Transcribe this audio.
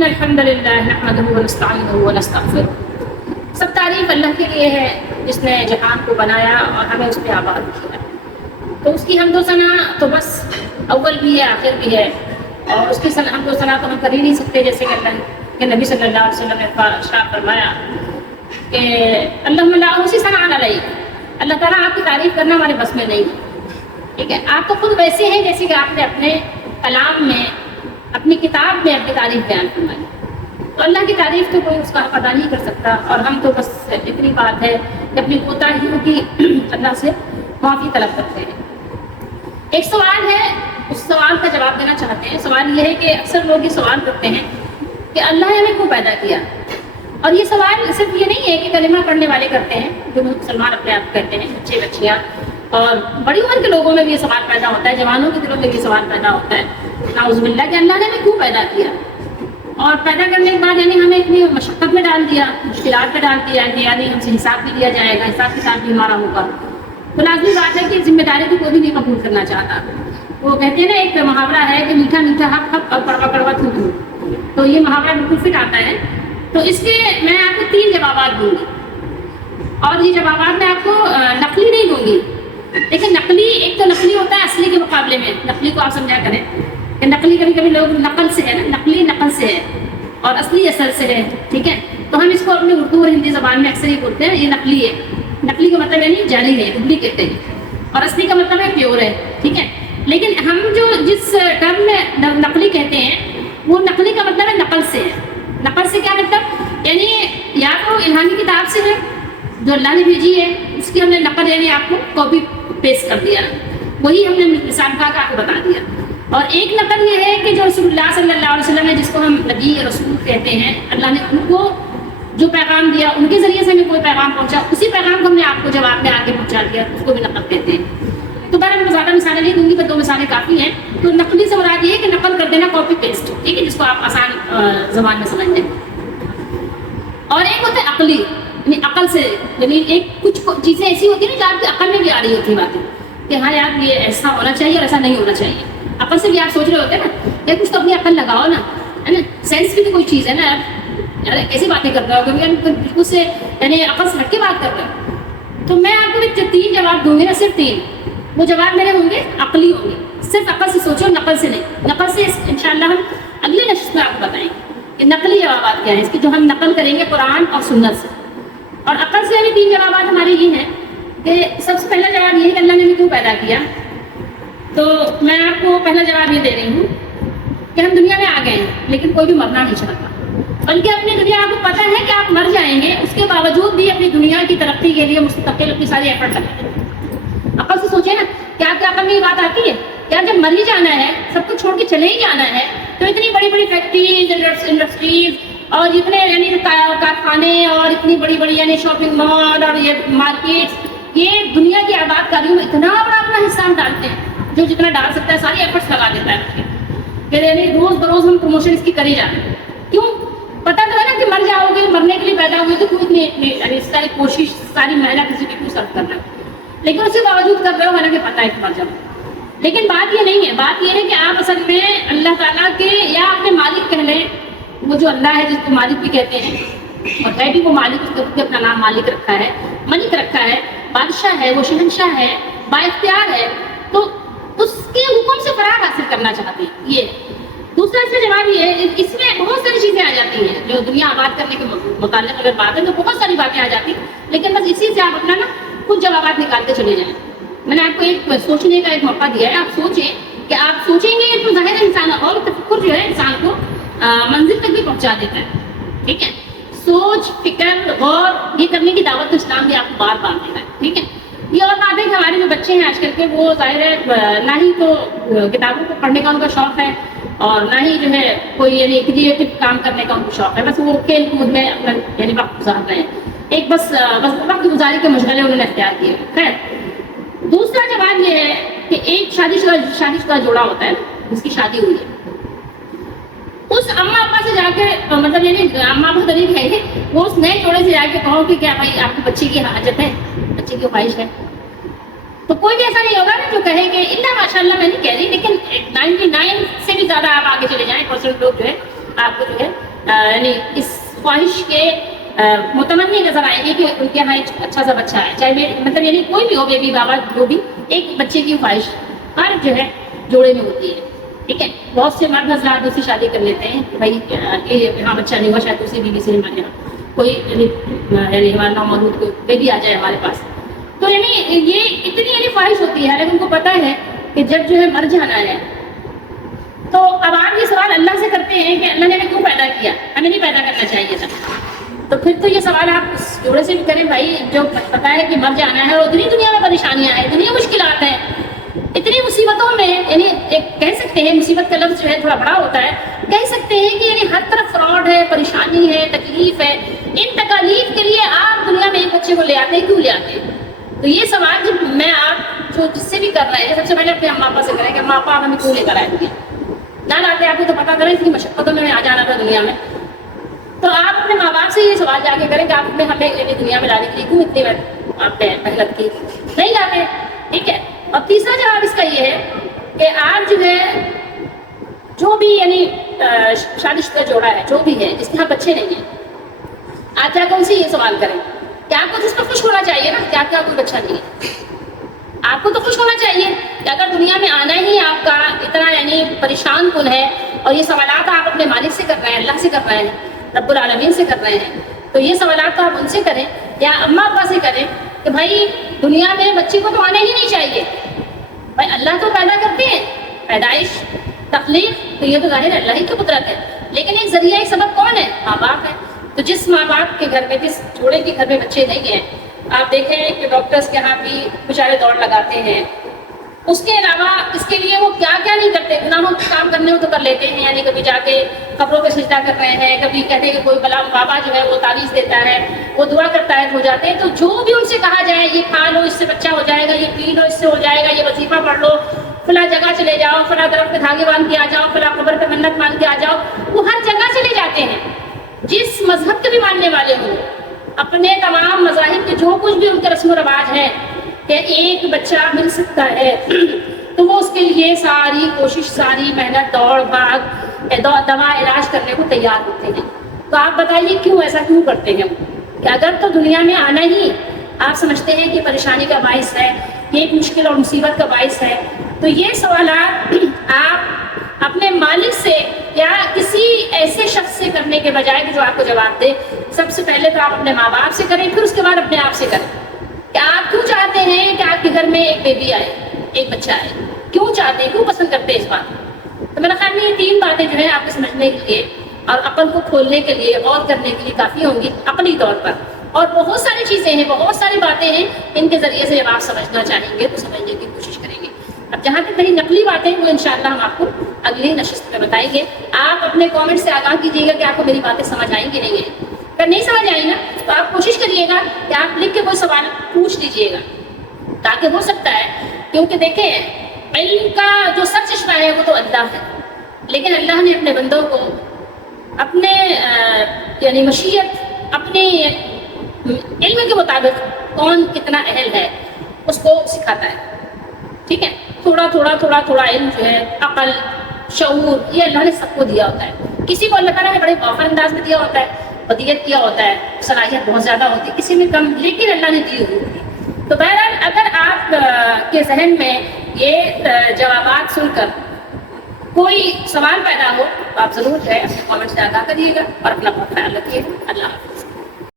ان الحمد للہ نحمده ونستعینه ونستغفره. سب تعریف اللہ کے لیے ہے جس نے جہان کو بنایا اور ہمیں اس پہ آباد کیا. تو اس کی حمد و ثنا تو بس اول بھی ہے آخر بھی ہے، اور اس کی حمد و ثنا تو ہم کر ہی نہیں سکتے، جیسے کہ اللہ کہ نبی صلی اللہ علیہ وسلم نے ارشاد فرمایا کہ اللہم لا احصی ثناء علیک، اللہ تعالیٰ آپ کی تعریف کرنا ہمارے بس میں نہیں ہے. ٹھیک ہے، آپ تو خود ویسے ہیں جیسے کہ آپ نے اپنے کلام میں، اپنی کتاب میں اپنی تعریف بیان فرمائی. تو اللہ کی تعریف تو کوئی اس کا حق ادا نہیں کر سکتا، اور ہم تو بس اتنی بات ہے کہ اپنی کوتاہیوں کی اللہ سے معافی طلب کرتے ہیں. ایک سوال ہے، اس سوال کا جواب دینا چاہتے ہیں. سوال یہ ہے کہ اکثر لوگ یہ سوال کرتے ہیں کہ اللہ نے ہمیں کیوں پیدا کیا. اور یہ سوال صرف یہ نہیں ہے کہ کلمہ پڑھنے والے کرتے ہیں، جو مسلمان اپنے آپ کہتے ہیں، بچے بچیاں، اور بڑی عمر کے لوگوں میں بھی یہ سوال پیدا ہوتا ہے، جوانوں کے دلوں میں بھی یہ سوال پیدا ہوتا ہے نعوذ باللہ کہ اللہ نے ہمیں کیوں پیدا کیا. اور پیدا کرنے کے بعد یعنی ہمیں اتنی مشقت میں ڈال دیا، مشکلات میں ڈال دیا کہ یعنی ہم سے حساب بھی لیا جائے گا، حساب کتاب بھی ہمارا ہوگا. تو لازمی بات ہے کہ ذمہ داری کو کوئی بھی نہیں قبول کرنا چاہتا. وہ کہتے ہیں نا، ایک محاورہ ہے کہ میٹھا میٹھا حق حق اور کڑوا کڑوا تھو تھو. تو یہ محاورہ بالکل فٹ آتا ہے. تو اس کے میں آپ کو 3 جوابات دوں گی، اور یہ جوابات میں آپ کو نقلی نہیں دوں گی. لیکن نقلی، ایک تو نقلی ہوتا ہے اصلی کے مقابلے میں، نقلی کو آپ سمجھا کریں کہ نقلی کبھی کبھی لوگ نقل سے ہے نا، نقلی نقل سے ہے اور اصلی اصل سے ہے. ٹھیک ہے، تو ہم اس کو اپنی اردو اور ہندی زبان میں اکثر ہی بولتے ہیں یہ نقلی ہے. نقلی کا مطلب یعنی جعلی ہے، ڈپلیکیٹ ہے، اور اصلی کا مطلب ہے پیور ہے. ٹھیک ہے، لیکن ہم جو جس ٹرم میں نقلی کہتے ہیں وہ نقلی کا مطلب ہے نقل سے ہے. نقل سے کیا مطلب، یعنی یا تو الہامی کتاب سے ہے جو اللہ نے بھیجی ہے، اس کی ہم نے نقل یعنی آپ کو کاپی پیسٹ کر دیا، وہی ہم نے مثال کا آپ کو بتا دیا. اور ایک نقل یہ ہے کہ جو رسول اللہ صلی اللہ علیہ وسلم ہے، جس کو ہم نبی رسول کہتے ہیں، اللہ نے ان کو جو پیغام دیا، ان کے ذریعے سے ہمیں کوئی پیغام پہنچا، اسی پیغام کو ہم نے آپ کو جواب میں آگے پہنچا دیا، اس کو بھی نقل کہتے ہیں. تو میں زیادہ مثالیں نہیں دوں گی، پر 2 مثالیں کافی ہیں. تو نقلی سے مراد یہ ہے کہ نقل کر دینا، کاپی پیسٹ. ٹھیک ہے، جس کو آپ آسان زبان میں سمجھ لیں. اور ایک ہوتا ہے عقلی، یعنی عقل سے، یعنی ایک کچھ چیزیں ایسی ہوتی ہیں نا جو آپ کی عقل میں بھی آ رہی ہوتی ہیں باتیں کہ ہاں یار یہ ایسا ہونا چاہیے اور ایسا نہیں ہونا چاہیے. عقل سے بھی آپ سوچ رہے ہوتے ہیں نا کہ کچھ تو اپنی عقل لگاؤ نا، ہے نا. سینس بھی تو کوئی چیز ہے نا یار، کیسی باتیں کر رہے ہو کبھی بالکل سے، یعنی عقل سے ہٹ کے بات کر رہے ہو. تو میں آپ کو 3 جواب دوں گی نا، صرف 3. وہ جواب میرے ہوں گے عقلی ہوں گے، صرف عقل سے سوچو، نقل سے نہیں. نقل سے انشاءاللہ ہم اگلی نشست میں آپ کو بتائیں گے کہ نقلی جوابات کیا ہیں، اس کی جو ہم نقل کریں گے قرآن اور سنت سے. اور عقل سے ہمیں 3 جوابات ہمارے یہ ہیں کہ سب سے پہلا جواب یہ ہے کہ اللہ نے ہمیں کیوں پیدا کیا. تو میں آپ کو پہلا جواب یہ دے رہی ہوں کہ ہم دنیا میں آ گئے ہیں لیکن کوئی بھی مرنا نہیں چاہتا، بلکہ اپنی دنیا آپ کو پتہ ہے کہ آپ مر جائیں گے، اس کے باوجود بھی اپنی دنیا کی ترقی کے لیے مستقل اپنی ساری ایفرٹ لگائیں گے. عقل سے سوچیں نا، کیا آپ کے عقل میں یہ بات آتی ہے کہ جب مر ہی جانا ہے، سب کچھ چھوڑ کے چلے ہی جانا ہے، تو اتنی بڑی بڑی فیکٹریز، انڈسٹریز، اور اتنے یعنی کارخانے، اور اتنی بڑی بڑی یعنی شاپنگ مال اور یہ مارکیٹس، یہ دنیا کی آباد کاریوں میں اتنا بڑا اپنا حصہ ہم ڈالتے ہیں، جو جتنا ڈال سکتا ہے ساری ایفرٹس لگا دیتا ہے کہ یعنی روز بروز ہم پروموشن اس کی کر ہی جاتے ہیں. کیوں؟ پتہ تو ہے نا کہ مر جاؤ گے، مرنے کے لیے پیدا ہوئے تو کیوں اتنی یعنی اس ساری کوشش، ساری محنت کسی کی کیوں سرف کر رہے ہو، لیکن اس کے باوجود کر رہے ہو حالانکہ پتہ ہے کہ مر جاؤ. لیکن بات یہ نہیں ہے، بات یہ ہے کہ آپ اصل میں اللہ تعالیٰ کے، یا اپنے مالک کہہ لیں، وہ جو اللہ ہے جس کو مالک بھی کہتے ہیں، اور ہے بھی وہ مالک، اس کو اپنا نام مالک رکھا ہے، ملک رکھا ہے، بادشاہ ہے، وہ شہنشاہ ہے، با اختیار ہے، تو اس کے حکم سے فراغ حاصل کرنا چاہتے ہیں. یہ دوسرا اس کا جواب یہ ہے، اس میں بہت ساری چیزیں آ جاتی ہیں جو دنیا آباد کرنے کے متعلق اگر بات ہے تو بہت ساری باتیں آ جاتی ہیں، لیکن بس اسی سے آپ اپنا نا کچھ جوابات نکالتے چلے جائیں. میں نے آپ کو ایک سوچنے کا ایک موقع دیا ہے، آپ سوچیں کہ آپ سوچیں گے تو ظاہر انسان، اور تفکر جو ہے انسان کو منزل تک بھی پہنچا دیتا ہے. ٹھیک ہے، سوچ، فکر، غور، یہ کرنے کی دعوت اسلام بھی آپ کو بار بار دیتا ہے. ٹھیک ہے، یہ اور بات ہے کہ ہمارے جو بچے ہیں آج کل کے، وہ ظاہر ہے نہ ہی تو کتابوں کو پڑھنے کا ان کا شوق ہے، اور نہ ہی جو ہے کوئی یعنی کریٹو کام کرنے کا ان کو شوق ہے. بس وہ کھیل کود میں اپنا یعنی وقت گزار رہے ہیں، ایک بس وقت گزاری کے مشغلے انہوں نے اختیار کیے. خیر، دوسرا جواب یہ ہے کہ ایک شادی شدہ جوڑا ہوتا ہے جس کی شادی ہوئی ہے، اس اماں ابا سے جا کے، مطلب یعنی اماں ابا غریب ہے، وہ اس نئے جوڑے سے جا کے کہو کہ کیا بھائی آپ کی بچی کی حاجت ہے، بچی کی خواہش ہے، تو کوئی بھی ایسا نہیں ہوگا نا جو کہے کہ اللہ ماشاء اللہ میں نہیں کہہ رہی، لیکن 99 سے بھی زیادہ آپ آگے چلے جائیں پرسنٹ لوگ جو ہے آپ کو جو ہے یعنی اس خواہش کے متمنی نظر آئیں گے کہ ان کے یہاں ایک اچھا سا بچہ ہے، چاہے مطلب یعنی کوئی بھی ہو، بیبی بابا جو بھی، ایک بچے کی خواہش ہر جو ہے جوڑے میں ہوتی ہے. ٹھیک ہے، بہت سے مرد حضرات دوسری شادی کر لیتے ہیں کہ بھائی یہاں بچہ نہیں ہوا، شاید دوسری بیوی سے ہمارے یہاں کوئی یعنی ہمارا نومولود کوئی بیبی آ جائے ہمارے پاس. تو یعنی یہ اتنی یعنی خواہش ہوتی ہے، لیکن ان کو پتہ ہے کہ جب جو ہے مر جانا ہے. تو اب آپ یہ سوال اللہ سے کرتے ہیں کہ اللہ نے ہمیں کیوں پیدا کیا، ہمیں نہیں پیدا کرنا چاہیے تھا. تو پھر تو یہ سوال آپ اس جوڑے سے بھی کریں، بھائی جو پتہ ہے کہ مر جانا ہے اور اتنی دنیا میں پریشانیاں ہیں، اتنی مشکلات ہیں، اتنی مصیبتوں میں، یعنی ایک کہہ سکتے ہیں مصیبت کا لفظ جو ہے تھوڑا بڑا ہوتا ہے، کہہ سکتے ہیں کہ یعنی ہر طرف فراڈ ہے، پریشانی ہے، تکلیف ہے. ان تکالیف کے لیے آپ دنیا میں ایک بچے کو لے آتے ہیں، کیوں لے آتے ہیں؟ تو یہ سوال جب میں آپ جو جس سے بھی کر رہے ہیں، سب سے پہلے اپنے اماں ابا سے کریں کہ اماں ابا ہمیں کیوں لے کر آئے دنیا نہ لاتے، آپ کو تو پتا کریں اتنی مشقتوں میں آ جانا تھا دنیا میں. تو آپ اپنے ماں باپ سے یہ سوال جا کے کریں کہ آپ نے ہمیں دنیا میں لانے کے لیے کیوں اتنی آپ نے محنت کی، نہیں لاتے. ٹھیک ہے. اور تیسرا جواب اس کا یہ ہے کہ آپ جو ہے جو بھی یعنی شادی شدہ جوڑا ہے، جو بھی ہے جس کے یہاں بچے نہیں ہیں، آپ جا کر ان سے یہ سوال کریں کہ آپ کو جس پہ خوش ہونا چاہیے نا کہ آپ کا کوئی بچہ نہیں ہے. آپ کو تو خوش ہونا چاہیے کہ اگر دنیا میں آنا ہی آپ کا اتنا یعنی پریشان کن ہے، اور یہ سوالات آپ اپنے مالک سے کر رہے ہیں، اللہ سے کر رہے ہیں، رب العالمین سے کر رہے ہیں، تو یہ سوالات تو آپ ان سے کریں یا اماں ابا سے کریں کہ بھائی دنیا میں بچے کو تو آنا ہی نہیں چاہیے. بھائی اللہ تو پیدا کرتے ہیں، پیدائش تخلیق تو یہ تو ظاہر اللہ ہی کی قدرت ہے، لیکن ایک ذریعہ ایک سبب کون ہے؟ ماں باپ ہے. تو جس ماں باپ کے گھر میں، جس جوڑے کے گھر میں بچے نہیں ہیں، آپ دیکھیں کہ ڈاکٹرز کے یہاں بھی بیچارے دوڑ لگاتے ہیں. اس کے علاوہ اس کے لیے وہ کیا کیا نہیں کرتے، گناہوں کے کام کرنے وہ تو کر لیتے ہیں، یعنی کبھی جا کے قبروں پہ سجدہ کر رہے ہیں، کبھی کہتے ہیں کہ کوئی بلا بابا جو ہے وہ تعویذ دیتا ہے، وہ دعا کرتا ہے، ہو جاتے ہیں. تو جو بھی ان سے کہا جائے یہ کھا لو اس سے بچہ ہو جائے گا، یہ پی لو اس سے ہو جائے گا، یہ وظیفہ پڑھ لو، فلاں جگہ چلے جاؤ، فلاں درخت پہ دھاگے باندھ کے آ جاؤ، فلاں قبر پہ منت مان کے آ جاؤ، وہ ہر جگہ چلے جاتے ہیں. جس مذہب کے بھی ماننے والے ہوں، اپنے تمام مذاہب کے جو کچھ بھی ان کے رسم و رواج ہے کہ ایک بچہ مل سکتا ہے، تو وہ اس کے لیے ساری کوشش، ساری محنت، دوڑ بھاگ، دوا علاج کرنے کو تیار ہوتے ہیں. تو آپ بتائیے کیوں ایسا کیوں کرتے ہیں کہ اگر تو دنیا میں آنا ہی آپ سمجھتے ہیں کہ پریشانی کا باعث ہے، یہ ایک مشکل اور مصیبت کا باعث ہے، تو یہ سوالات آپ اپنے مالک سے یا کسی ایسے شخص سے کرنے کے بجائے کہ جو آپ کو جواب دے، سب سے پہلے تو آپ اپنے ماں باپ سے کریں، پھر اس کے بعد اپنے آپ سے کریں کہ آپ کیوں چاہتے ہیں کہ آپ کے گھر میں ایک بیبی آئے، ایک بچہ آئے، کیوں چاہتے ہیں، کیوں پسند کرتے ہیں اس بات کو. تو میرا خیال میں یہ تین باتیں جو ہے آپ کے سمجھنے کے لیے اور عقل کو کھولنے کے لیے، غور کرنے کے لیے کافی ہوں گی عقلی طور پر. اور بہت ساری چیزیں ہیں، بہت ساری باتیں ہیں، ان کے ذریعے سے جب آپ سمجھنا چاہیں گے تو سمجھنے کی کوشش کریں گے. اب جہاں تک میری نقلی باتیں وہ انشاءاللہ ہم آپ کو اگلی نشست میں بتائیں گے. آپ اپنے کامنٹ سے آگاہ کیجیے گا کہ آپ کو میری باتیں سمجھ آئیں گی نہیں ہیں. اگر نہیں سمجھ آئی نا تو آپ کوشش کریے گا کہ آپ لکھ کے کوئی سوال پوچھ لیجیے گا، تاکہ ہو سکتا ہے، کیونکہ دیکھیں علم کا جو سر چشمہ ہے وہ تو اللہ ہے، لیکن اللہ نے اپنے بندوں کو اپنے یعنی مشیت، اپنے علم کے مطابق کون کتنا اہل ہے اس کو سکھاتا ہے. ٹھیک ہے، تھوڑا تھوڑا تھوڑا تھوڑا علم جو ہے، عقل، شعور، یہ اللہ نے سب کو دیا ہوتا ہے. کسی کو اللہ تعالیٰ نے بڑے غافل انداز میں دیا ہوتا ہے، ودیت کیا ہوتا ہے، صلاحیت بہت زیادہ ہوتی ہے، کسی میں کم، لیکن اللہ نے دی ہوئی ہوتی ہے. تو بہرحال اگر آپ کے ذہن میں یہ جوابات سن کر کوئی سوال پیدا ہو تو آپ ضرور جو ہے اپنے کامنٹ سے آگاہ کریے گا اور اپنا بہت خیال رکھیے گا. اللہ حافظ.